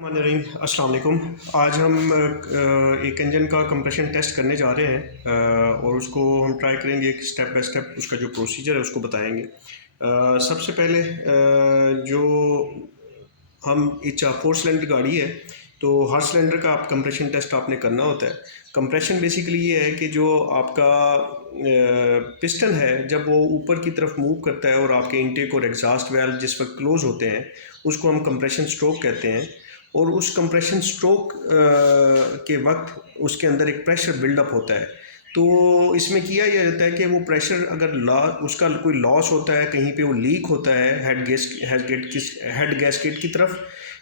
अस्सलाम वालेकुम। आज हम एक इंजन का कंप्रेशन टेस्ट करने जा रहे हैं और उसको हम ट्राई करेंगे, एक स्टेप बाय स्टेप उसका जो प्रोसीजर है उसको बताएंगे। सबसे पहले जो हम फोर सिलेंडर गाड़ी है तो हर सिलेंडर का आप कंप्रेशन टेस्ट आपने करना होता है। कंप्रेशन बेसिकली ये है कि जो आपका पिस्टन है जब वो ऊपर की तरफ मूव करता है और आपके इनटेक और एग्जॉस्ट वाल्व जिस वक्त क्लोज होते हैं उसको हम कंप्रेशन स्ट्रोक कहते हैं। और उस कंप्रेशन स्ट्रोक के वक्त उसके अंदर एक प्रेशर बिल्डअप होता है। तो इसमें किया यह जाता है कि वो प्रेशर अगर उसका कोई लॉस होता है, कहीं पे वो लीक होता है हेड गैसकेट की तरफ,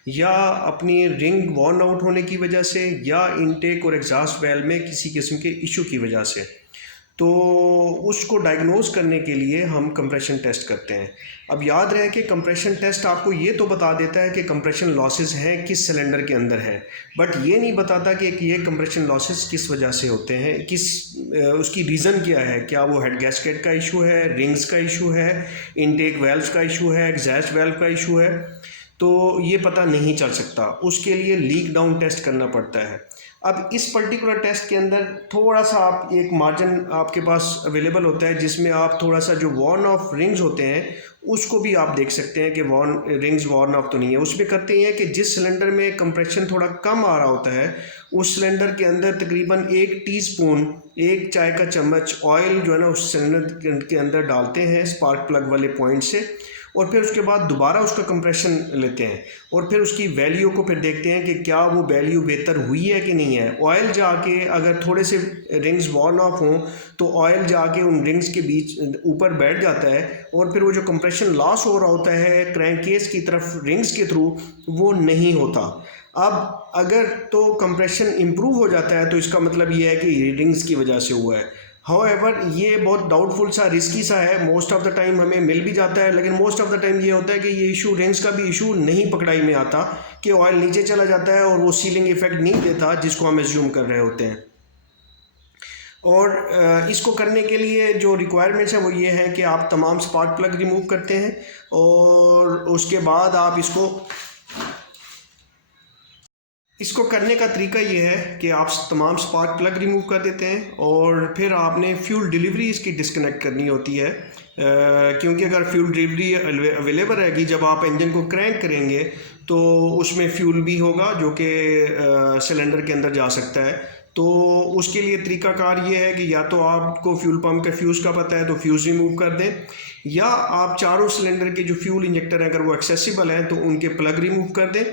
या अपनी रिंग वॉर्न आउट होने की वजह से, या इनटेक और एग्जॉस्ट वाल्व में किसी किस्म के इशू की वजह से, तो उसको डायग्नोज करने के लिए हम कंप्रेशन टेस्ट करते हैं। अब याद रहे कि कंप्रेशन टेस्ट आपको ये तो बता देता है कि कंप्रेशन लॉसेस हैं किस सिलेंडर के अंदर हैं, बट ये नहीं बताता कि ये कंप्रेशन लॉसेस किस वजह से होते हैं, उसकी रीज़न क्या है। क्या वो हेड गैसकेट का इशू है, रिंग्स का इशू है, इनटेक वाल्व्स का इशू है, एग्जॉस्ट वाल्व का इशू है, तो ये पता नहीं चल सकता। उसके लिए लीक डाउन टेस्ट करना पड़ता है। अब इस पर्टिकुलर टेस्ट के अंदर थोड़ा सा आप एक मार्जिन आपके पास अवेलेबल होता है जिसमें आप थोड़ा सा जो वॉर्न ऑफ रिंग्स होते हैं उसको भी आप देख सकते हैं कि रिंग्स वॉर्न ऑफ तो नहीं है। उसमें करते हैं कि जिस सिलेंडर में कंप्रेशन थोड़ा कम आ रहा होता है उस सिलेंडर के अंदर तकरीबन 1 टीस्पून, 1 चाय का चम्मच ऑयल जो है ना उस सिलेंडर के अंदर डालते हैं स्पार्क प्लग वाले पॉइंट से, और फिर उसके बाद दोबारा उसका कंप्रेशन लेते हैं और फिर उसकी वैल्यू को फिर देखते हैं कि क्या वो वैल्यू बेहतर हुई है कि नहीं है। ऑयल जाके अगर थोड़े से रिंग्स वॉर्न ऑफ हों तो ऑयल जाके उन रिंग्स के बीच ऊपर बैठ जाता है और फिर वो जो कंप्रेशन लॉस हो रहा होता है क्रैंककेस की तरफ रिंग्स के थ्रू वो नहीं होता। अब अगर तो कंप्रेशन इम्प्रूव हो जाता है तो इसका मतलब ये है कि रिंग्स की वजह से हुआ है। हाउएवर ये बहुत डाउटफुल सा, रिस्की सा है। मोस्ट ऑफ द टाइम हमें मिल भी जाता है, लेकिन मोस्ट ऑफ द टाइम ये होता है कि ये इशू रिंग्स का भी इशू नहीं पकड़ाई में आता कि ऑयल नीचे चला जाता है और वो सीलिंग इफेक्ट नहीं देता जिसको हम एज्यूम कर रहे होते हैं। और इसको करने के लिए जो रिक्वायरमेंट्स है वो ये है कि आप तमाम स्पार्क प्लग रिमूव करते हैं और उसके बाद आप इसको करने का तरीका ये है कि आप तमाम स्पार्क प्लग रिमूव कर देते हैं और फिर आपने फ्यूल डिलीवरी इसकी डिस्कनेक्ट करनी होती है, क्योंकि अगर फ्यूल डिलीवरी अवेलेबल रहेगी जब आप इंजन को क्रैंक करेंगे तो उसमें फ्यूल भी होगा जो कि सिलेंडर के अंदर जा सकता है। तो उसके लिए तरीकाकार ये है कि या तो आपको फ्यूल पंप के फ्यूज़ का पता है तो फ्यूज़ रिमूव कर दें, या आप चारों सिलेंडर के जो फ्यूल इंजेक्टर हैं अगर वो एक्सेसिबल हैं तो उनके प्लग रिमूव कर दें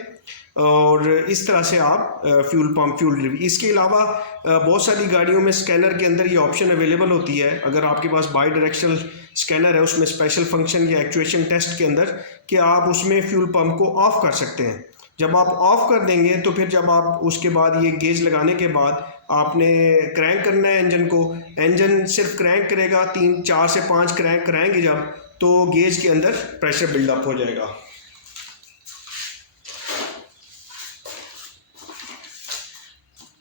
और इस तरह से आप फ्यूल डिलीवरी। इसके अलावा बहुत सारी गाड़ियों में स्कैनर के अंदर ये ऑप्शन अवेलेबल होती है। अगर आपके पास बाई डायरेक्शनल स्कैनर है उसमें स्पेशल फंक्शन या एक्चुएशन टेस्ट के अंदर कि आप उसमें फ्यूल पंप को ऑफ़ कर सकते हैं। जब आप ऑफ़ कर देंगे तो फिर जब आप उसके बाद ये गेज लगाने के बाद आपने क्रैंक करना है इंजन को, इंजन सिर्फ क्रैंक करेगा, 4 से 5 क्रैंक कराएंगे जब, तो गेज के अंदर प्रेशर बिल्डअप हो जाएगा।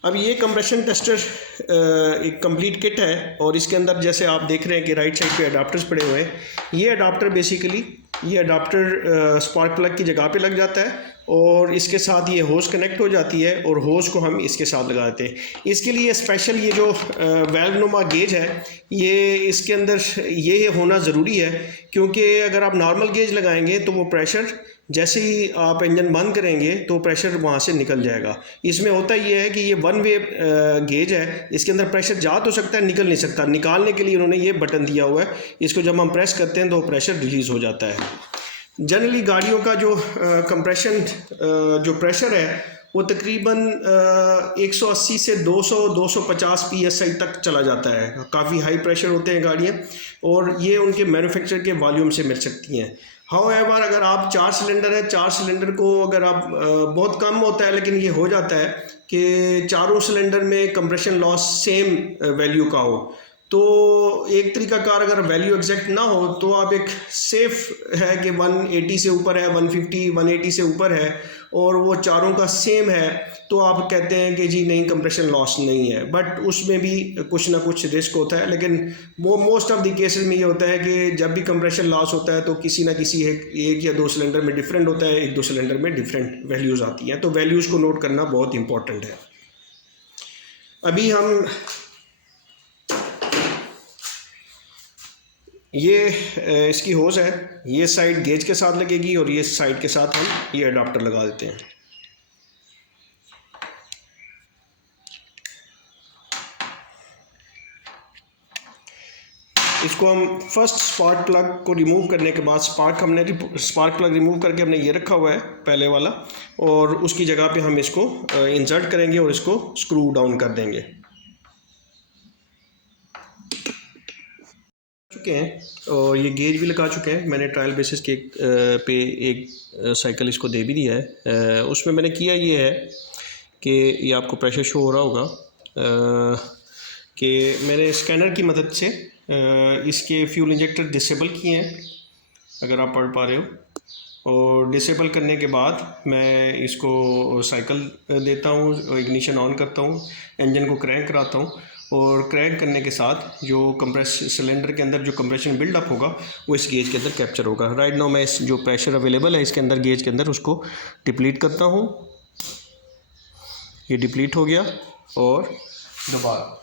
अब ये कंप्रेशन टेस्टर एक कंप्लीट किट है और इसके अंदर जैसे आप देख रहे हैं कि राइट साइड पे अडाप्टर्स पड़े हुए हैं। ये अडाप्टर बेसिकली ये अडाप्टर स्पार्क प्लग की जगह पे लग जाता है और इसके साथ ये होस कनेक्ट हो जाती है और होस को हम इसके साथ लगाते हैं। इसके लिए स्पेशल ये जो वेल्व नुमा गेज है ये इसके अंदर ये होना ज़रूरी है, क्योंकि अगर आप नॉर्मल गेज लगाएंगे तो वो प्रेशर जैसे ही आप इंजन बंद करेंगे तो प्रेशर वहाँ से निकल जाएगा। इसमें होता ये है कि ये वन वे गेज है, इसके अंदर प्रेशर जा तो सकता है, निकल नहीं सकता। निकालने के लिए उन्होंने ये बटन दिया हुआ है, इसको जब हम प्रेस करते हैं तो प्रेशर रिलीज़ हो जाता है। जनरली गाड़ियों का जो कंप्रेशन जो प्रेशर है वो तकरीबन 180 से 200-250 PSI तक चला जाता है। काफ़ी हाई प्रेशर होते हैं गाड़ियाँ और ये उनके मैन्युफैक्चर के वॉल्यूम से मिल सकती हैं। हाउएवर अगर आप 4 सिलेंडर है, 4 सिलेंडर को अगर आप बहुत कम होता है लेकिन ये हो जाता है कि चारों सिलेंडर में कंप्रेशन लॉस सेम वैल्यू का हो, तो एक तरीकाकार अगर वैल्यू एग्जैक्ट ना हो तो आप एक सेफ है कि 180 से ऊपर है, 150 180 से ऊपर है और वो चारों का सेम है, तो आप कहते हैं कि जी नहीं कंप्रेशन लॉस नहीं है। बट उसमें भी कुछ ना कुछ रिस्क होता है, लेकिन वो मोस्ट ऑफ द केसेस में ये होता है कि जब भी कंप्रेशन लॉस होता है तो किसी ना किसी एक या दो सिलेंडर में डिफरेंट होता है, एक दो सिलेंडर में डिफरेंट वैल्यूज़ आती हैं, तो वैल्यूज़ को नोट करना बहुत इंपॉर्टेंट है। अभी हम ये इसकी होज है, ये साइड गेज के साथ लगेगी और ये साइड के साथ हम ये अडाप्टर लगा देते हैं। इसको हम फर्स्ट स्पार्क प्लग को रिमूव करने के बाद स्पार्क प्लग रिमूव करके हमने ये रखा हुआ है पहले वाला, और उसकी जगह पे हम इसको इंसर्ट करेंगे और इसको स्क्रू डाउन कर देंगे। चुके हैं और ये गेज भी लगा चुके हैं। मैंने ट्रायल बेसिस के पे एक साइकिल इसको दे भी दिया है। उसमें मैंने किया ये है कि ये आपको प्रेशर शो हो रहा होगा कि मैंने स्कैनर की मदद से इसके फ्यूल इंजेक्टर डिसेबल किए हैं, अगर आप पढ़ पा रहे हो, और डिसेबल करने के बाद मैं इसको साइकिल देता हूँ, इग्निशन ऑन करता हूँ, इंजन को क्रैंक कराता हूँ, और क्रैंक करने के साथ जो कंप्रेस सिलेंडर के अंदर जो कंप्रेशन बिल्डअप होगा वो इस गेज के अंदर कैप्चर होगा। राइट नाउ मैं इस जो प्रेशर अवेलेबल है इसके अंदर गेज के अंदर उसको डिप्लीट करता हूँ। ये डिप्लीट हो गया और दोबारा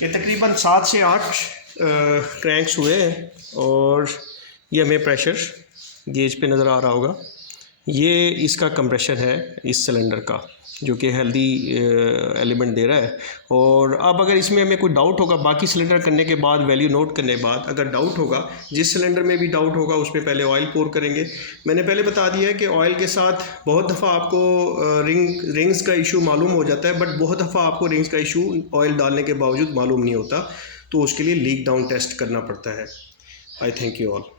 ये तकरीबन 7 से 8 क्रैंक्स हुए हैं और ये हमें प्रेशर गेज पे नज़र आ रहा होगा। ये इसका कंप्रेशर है इस सिलेंडर का, जो कि हेल्दी एलिमेंट दे रहा है। और अब अगर इसमें हमें कोई डाउट होगा, बाकी सिलेंडर करने के बाद, वैल्यू नोट करने के बाद अगर डाउट होगा, जिस सिलेंडर में भी डाउट होगा उसमें पहले ऑयल पोर करेंगे। मैंने पहले बता दिया है कि ऑयल के साथ बहुत दफ़ा आपको रिंग्स का इशू मालूम हो जाता है, बट बहुत दफ़ा आपको रिंग्स का इशू ऑयल डालने के बावजूद मालूम नहीं होता, तो उसके लिए लीक डाउन टेस्ट करना पड़ता है। आई थैंक यू ऑल।